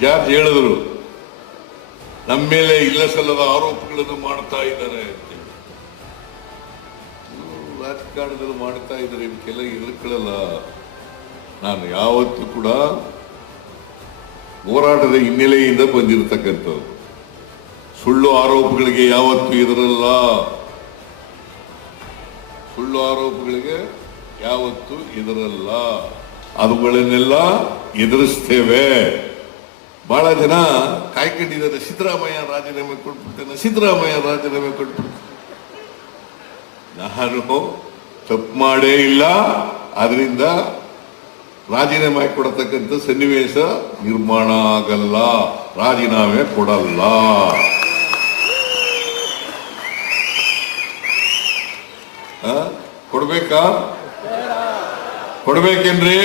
George ಹೇಳಿದ್ರು, ನಮ್ಮ ಮೇಲೆ ಇಲ್ಲ ಸಲ್ಲದ ಆರೋಪಗಳನ್ನು ಮಾಡ್ತಾ ಇದ್ದಾರೆ ಅಂತ. ರಾಜಕಾರಣದಲ್ಲಿ ಮಾಡ್ತಾ ಇದ್ದಾರೆ, ಇವಕ್ಕೆಲ್ಲ ಎದುರುಕೊಳ್ಳಲ್ಲ. ನಾನು ಯಾವತ್ತೂ ಕೂಡ ಹೋರಾಟದ ಹಿನ್ನೆಲೆಯಿಂದ ಬಂದಿರತಕ್ಕಂಥದ್ದು, ಸುಳ್ಳು ಆರೋಪಗಳಿಗೆ ಯಾವತ್ತೂ ಎದುರಲ್ಲ. ಸುಳ್ಳು ಆರೋಪಗಳಿಗೆ ಯಾವತ್ತೂ ಎದುರಲ್ಲ, ಅವುಗಳನ್ನೆಲ್ಲ ಎದುರಿಸ್ತೇವೆ. ಬಹಳ ಜನ ಕಾಯ್ಕೊಂಡಿದ್ದಾರೆ, ಸಿದ್ದರಾಮಯ್ಯ ರಾಜೀನಾಮೆ ಕೊಟ್ಬಿಡ್ತೇನೆ, ಸಿದ್ದರಾಮಯ್ಯ ರಾಜೀನಾಮೆ ಕೊಟ್ಬಿಡ್ತೇನೆ. ನಾನು ತಪ್ಪು ಮಾಡೇ ಇಲ್ಲ, ಅದರಿಂದ ರಾಜೀನಾಮೆ ಕೊಡತಕ್ಕಂಥ ಸನ್ನಿವೇಶ ನಿರ್ಮಾಣ ಆಗಲ್ಲ, ರಾಜೀನಾಮೆ ಕೊಡಲ್ಲ. ಕೊಡ್ಬೇಕಾ? ಕೊಡ್ಬೇಕೇನ್ರಿ?